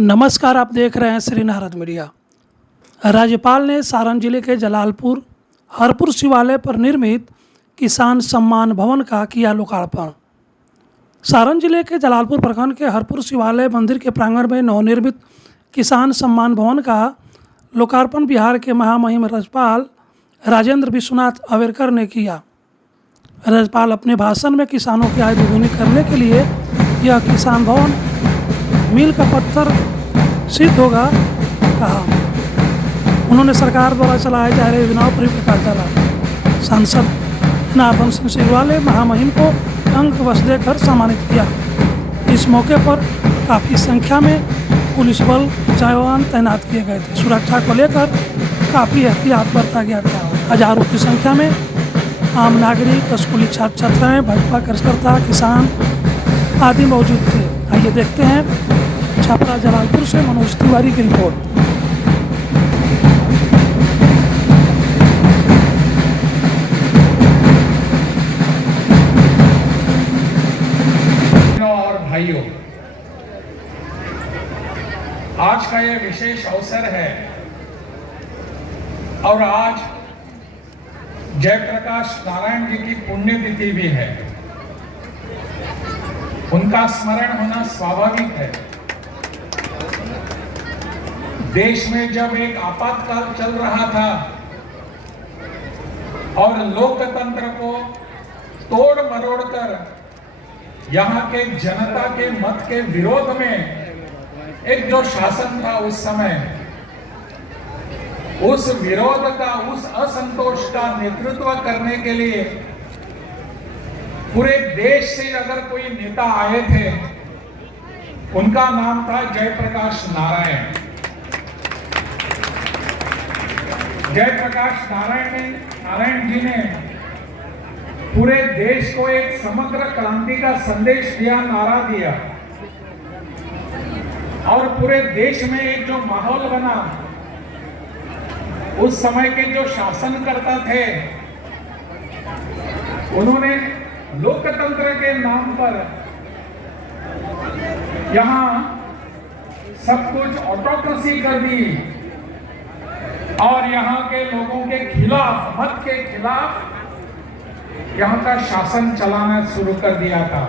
नमस्कार, आप देख रहे हैं श्री नारद मीडिया। राज्यपाल ने सारण जिले के जलालपुर हरपुर शिवालय पर निर्मित किसान सम्मान भवन का किया लोकार्पण। सारण जिले के जलालपुर प्रखंड के हरपुर शिवालय मंदिर के प्रांगण में नवनिर्मित किसान सम्मान भवन का लोकार्पण बिहार के महामहिम राज्यपाल राजेंद्र विश्वनाथ अवेरकर ने किया। राज्यपाल अपने भाषण में किसानों की आय दोगुनी करने के लिए यह किसान भवन मील का पत्थर सिद्ध होगा कहा। उन्होंने सरकार द्वारा चलाए जा रहे योजनाओं पर भी प्रकाश डाला। सांसद जनार्दन सिंह सिग्रीवाल ने महामहिम को अंक वस्त्र देकर सम्मानित किया। इस मौके पर काफ़ी संख्या में पुलिस बल जवान तैनात किए गए थे। सुरक्षा को लेकर काफ़ी एहतियात बरता गया था। हजारों की संख्या में आम नागरिक, स्कूली छात्र छात्राएँ, भाजपा कार्यकर्ता, किसान आदि मौजूद थे। आइए देखते हैं छपरा जलालपुर से मनोज तिवारी की रिपोर्ट। और भाइयों, आज का यह विशेष अवसर है और आज जयप्रकाश नारायण जी की पुण्यतिथि भी है। उनका स्मरण होना स्वाभाविक है। देश में जब एक आपातकाल चल रहा था और लोकतंत्र को तोड़ मरोड़ कर यहाँ के जनता के मत के विरोध में एक जो शासन था उस समय, उस विरोध का, उस असंतोष का नेतृत्व करने के लिए पूरे देश से अगर कोई नेता आए थे, उनका नाम था जयप्रकाश नारायण। जयप्रकाश नारायण जी ने पूरे देश को एक समग्र क्रांति का संदेश दिया, नारा दिया और पूरे देश में एक जो माहौल बना, उस समय के जो शासनकर्ता थे उन्होंने लोकतंत्र के नाम पर यहां सब कुछ ऑटोक्रेसी कर दी और यहां के लोगों के खिलाफ, मत के खिलाफ यहां का शासन चलाना शुरू कर दिया था।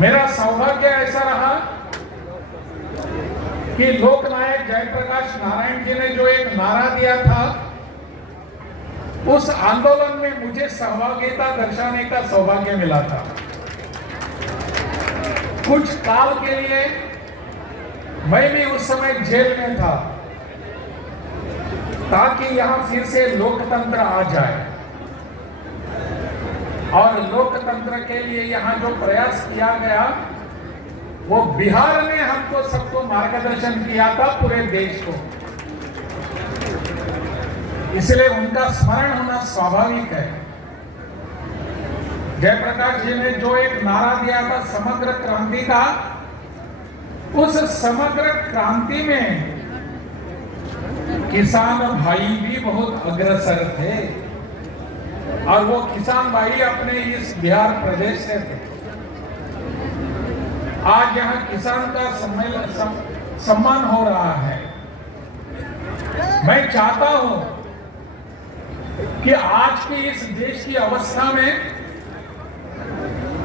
मेरा सौभाग्य ऐसा रहा कि लोकनायक जयप्रकाश नारायण जी ने जो एक नारा दिया था, उस आंदोलन में मुझे सहभागिता दर्शाने का सौभाग्य मिला था। कुछ काल के लिए मैं भी उस समय जेल में था ताकि यहां फिर से लोकतंत्र आ जाए और लोकतंत्र के लिए यहां जो प्रयास किया गया वो बिहार ने हमको सबको मार्गदर्शन किया था, पूरे देश को। इसलिए उनका स्मरण होना स्वाभाविक है। जयप्रकाश जी ने जो एक नारा दिया था समग्र क्रांति का, उस समग्र क्रांति में किसान भाई भी बहुत अग्रसर थे और वो किसान भाई अपने इस बिहार प्रदेश से थे। आज यहाँ किसान का सम्मान हो रहा है। मैं चाहता हूं कि आज की इस देश की अवस्था में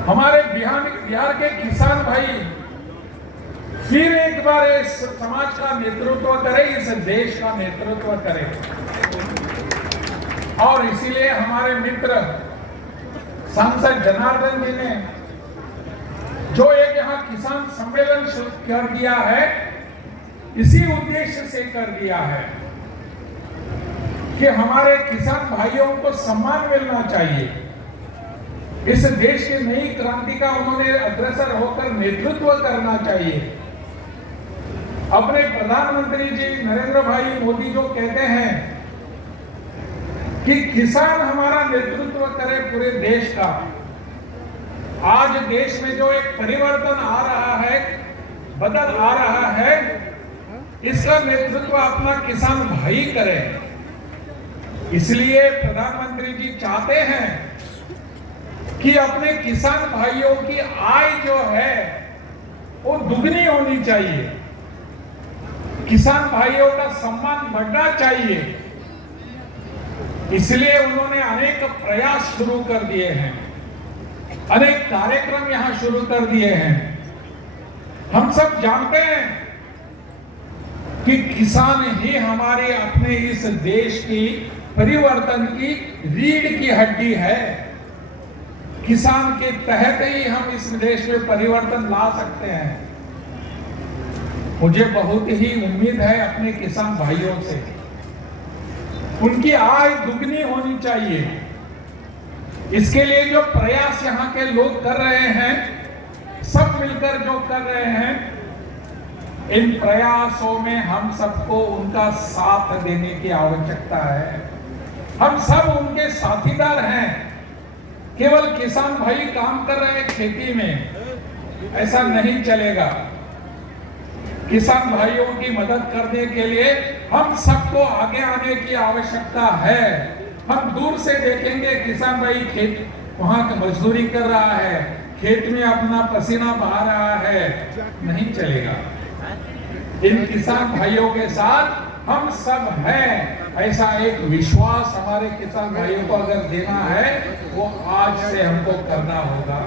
हमारे बिहार के किसान भाई फिर एक बार इस समाज का नेतृत्व करे, इस देश का नेतृत्व करे। और इसीलिए हमारे मित्र सांसद जनार्दन जी ने जो एक यहाँ किसान सम्मेलन शुरू कर दिया है, इसी उद्देश्य से कर दिया है कि हमारे किसान भाइयों को सम्मान मिलना चाहिए। इस देश की नई क्रांति का उन्होंने अग्रसर होकर नेतृत्व करना चाहिए। अपने प्रधानमंत्री जी नरेंद्र भाई मोदी जो कहते हैं कि किसान हमारा नेतृत्व करे पूरे देश का, आज देश में जो एक परिवर्तन आ रहा है, बदल आ रहा है, इसका नेतृत्व अपना किसान भाई करे। इसलिए प्रधानमंत्री जी चाहते हैं कि अपने किसान भाइयों की आय जो है वो दुगनी होनी चाहिए। किसान भाइयों का सम्मान बढ़ना चाहिए। इसलिए उन्होंने अनेक प्रयास शुरू कर दिए हैं, अनेक कार्यक्रम यहां शुरू कर दिए हैं। हम सब जानते हैं कि किसान ही हमारे अपने इस देश की परिवर्तन की रीढ़ की हड्डी है। किसान के तहत ही हम इस देश में परिवर्तन ला सकते हैं। मुझे बहुत ही उम्मीद है अपने किसान भाइयों से, उनकी आय दुगनी होनी चाहिए। इसके लिए जो प्रयास यहाँ के लोग कर रहे हैं, सब मिलकर जो कर रहे हैं, इन प्रयासों में हम सबको उनका साथ देने की आवश्यकता है। हम सब उनके साथीदार हैं। केवल किसान भाई काम कर रहे हैं खेती में, ऐसा नहीं चलेगा। किसान भाइयों की मदद करने के लिए हम सबको आगे आने की आवश्यकता है। हम दूर से देखेंगे किसान भाई खेत वहां मजदूरी कर रहा है, खेत में अपना पसीना बहा रहा है, नहीं चलेगा। इन किसान भाइयों के साथ हम सब हैं, ऐसा एक विश्वास हमारे किसान भाइयों को अगर देना है, वो आज से हमको करना होगा।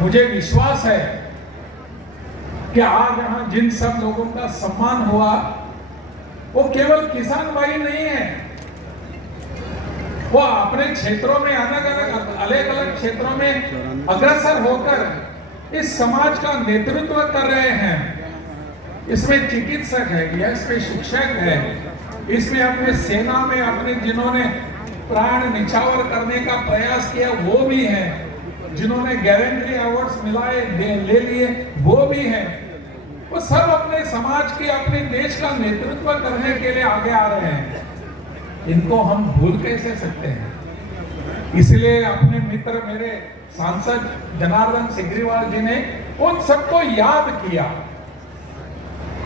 मुझे विश्वास है कि आज यहाँ जिन सब लोगों का सम्मान हुआ, वो केवल किसान भाई नहीं है, वो अपने क्षेत्रों में अलग अलग क्षेत्रों में अग्रसर होकर इस समाज का नेतृत्व कर रहे हैं। इसमें चिकित्सक है, या इसमें शिक्षक है, इसमें अपने सेना में अपने जिन्होंने प्राण निछावर करने का प्रयास किया वो भी हैं, जिन्होंने गैलेंट्री अवार्ड्स ले लिए वो भी हैं। वो सब अपने समाज के, अपने देश का नेतृत्व करने के लिए आगे आ रहे हैं। इनको हम भूल कैसे सकते हैं? इसलिए अपने मित्र मेरे सांसद जनार्दन सिग्रीवाल जी ने उन सबको याद किया,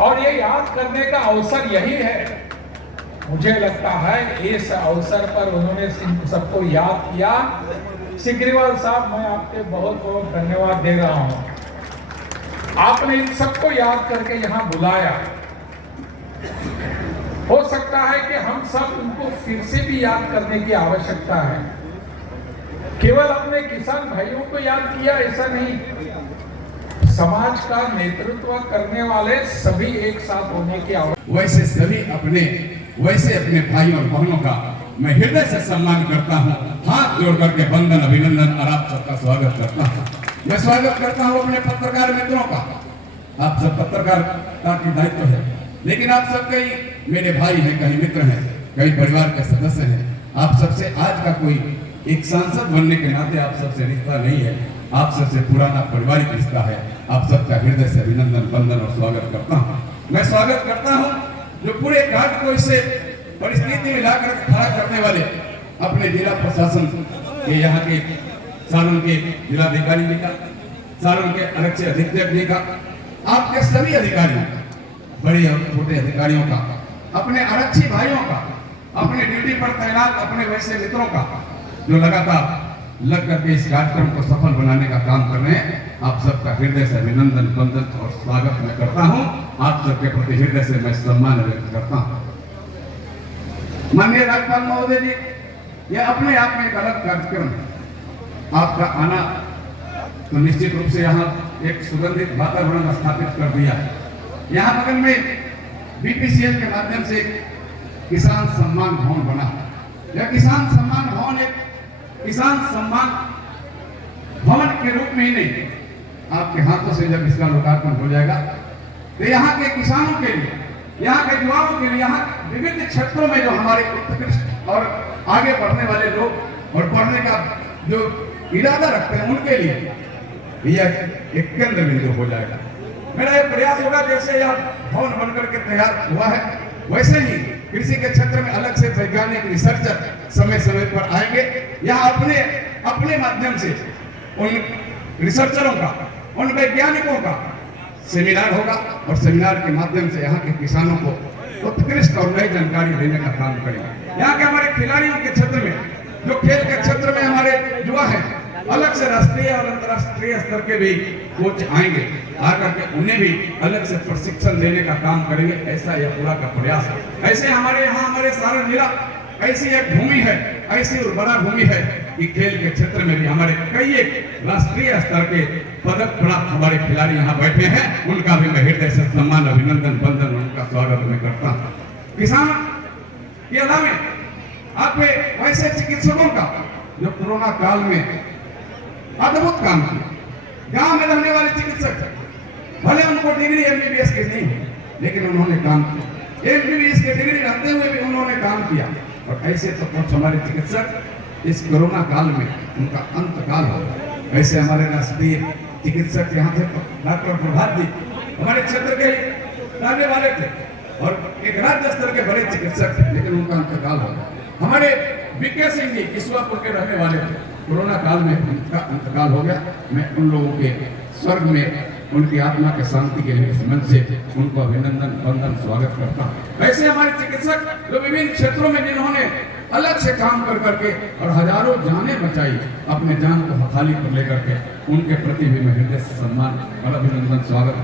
और ये याद करने का अवसर यही है। मुझे लगता है इस अवसर पर उन्होंने इन सबको याद किया। सिग्रीवाल साहब, मैं आपके बहुत बहुत धन्यवाद दे रहा हूं। आपने इन सबको याद करके यहां बुलाया। हो सकता है कि हम सब उनको फिर से भी याद करने की आवश्यकता है। केवल अपने किसान भाइयों को याद किया ऐसा नहीं, समाज का नेतृत्व करने वाले सभी एक साथ होने की आवश्यकता। वैसे सभी अपने भाई और बहनों का मैं हृदय से सम्मान करता हूँ, हाथ जोड़ करके वंदन अभिनंदन और आप सबका स्वागत करता हूँ। मैं स्वागत करता हूँ अपने पत्रकार मित्रों का। आप सब पत्रकारिता की दायित्व है, लेकिन आप सब कई मेरे भाई हैं, कई मित्र हैं, कई परिवार के सदस्य हैं। आप सबसे आज का कोई एक सांसद बनने के नाते आप सबसे रिश्ता नहीं है, आप सबसे पुराना पारिवारिक रिश्ता है। आप सबका हृदय से अभिनंदन, वंदन और स्वागत करता हूँ। मैं स्वागत करता हूँ जो पूरे घाट को इससे परिस्थिति में लाकर खड़ा करने वाले अपने जिला प्रशासन के, यहाँ के सारण के जिलाधिकारी जी का, सारण के आरक्षी अधीक्षक जी का, आपके सभी अधिकारियों, बड़े और छोटे अधिकारियों का, अपने आरक्षी भाइयों का, अपने ड्यूटी पर तैनात अपने वैसे मित्रों का, जो लगातार लग करके इस कार्यक्रम को सफल बनाने का काम कर रहे हैं। आप सबका हृदय से अभिनंदन, वंदन और स्वागत मैं करता हूं। आप सबके प्रति हृदय से मैं सम्मान व्यक्त करता हूं। माननीय राज्यपाल महोदय जी, यह अपने आप में एक अलग कार्यक्रम है। आपका आना तो निश्चित रूप से यहाँ एक सुगंधित वातावरण स्थापित कर दिया है। यहाँ बगल में बीपीसीएल के माध्यम से किसान सम्मान भवन बना। यह किसान सम्मान भवन एक किसान सम्मान भवन के रूप में ही नहीं, आपके हाथों से जब इसका लोकार्पण हो जाएगा तो यहाँ के किसानों के लिए, यहाँ के युवाओं के लिए, यहाँ विभिन्न क्षेत्रों में जो हमारे उत्कृष्ट और आगे बढ़ने वाले लोग और बढ़ने का जो इरादा रखते हैं उनके लिए यह एक केंद्र बिंदु हो जाएगा। मेरा यह प्रयास होगा, जैसे यह भवन बनकर के तैयार हुआ है, वैसे ही कृषि के क्षेत्र में अलग से वैज्ञानिक रिसर्चर समय समय पर आएंगे। यहाँ अपने माध्यम से उन रिसर्चरों का, उन वैज्ञानिकों का सेमिनार होगा, और सेमिनार के माध्यम से यहाँ के किसानों को उत्कृष्ट और नई जानकारी देने का काम करेंगे। यहाँ के हमारे खिलाड़ियों के क्षेत्र में, जो खेल के क्षेत्र में हमारे युवा हैं, अलग से राष्ट्रीय और अंतर्राष्ट्रीय स्तर के भी कोच आएंगे, आकर के उन्हें भी अलग से प्रशिक्षण देने का काम करेंगे। ऐसा यह पूरा का प्रयास है। ऐसे हमारे यहाँ हमारे सारण जिला ऐसी एक भूमि है, ऐसी उर्वरा भूमि है कि खेल के क्षेत्र में भी हमारे कई एक राष्ट्रीय स्तर के पदक प्राप्त हमारे खिलाड़ी यहाँ बैठे हैं। उनका भी मैं हृदय से सम्मान, अभिनंदन, वंदन, उनका स्वागत मैं करता हूँ। किसान के अलावा आप वैसे चिकित्सकों का जो कोरोना काल में अद्भुत काम किया, गांव में रहने वाले चिकित्सक, भले उनको डिग्री एमबीबीएस की नहीं है, लेकिन उन्होंने काम किया। एमबीबीएस की डिग्री रहते हुए भी उन्होंने काम किया। और ऐसे तो कुछ हमारे चिकित्सक इस कोरोना काल में उनका अंत काल हो। ऐसे हमारे राष्ट्रीय चिकित्सक यहाँ थे डॉक्टर प्रभात जी, हमारे क्षेत्र के रहने वाले थे और एक राज्य स्तर के बड़े चिकित्सक थे, लेकिन उनका अंतकाल हो गया। हमारे बीके सिंह जी किस्वापुर के रहने वाले थे, कोरोना काल में उनका अंतकाल हो गया। मैं उन लोगों के स्वर्ग में उनकी आत्मा के शांति के लिए इस मन से उनको अभिनंदन, वंदन, स्वागत करता हूँ। ऐसे हमारे चिकित्सक जो विभिन्न क्षेत्रों में जिन्होंने अलग से काम कर करके और हजारों जानें बचाई, अपने जान को हथेली पर लेकर के, उनके प्रति भी मैं हृदय से सम्मान और अभिनंदन, स्वागत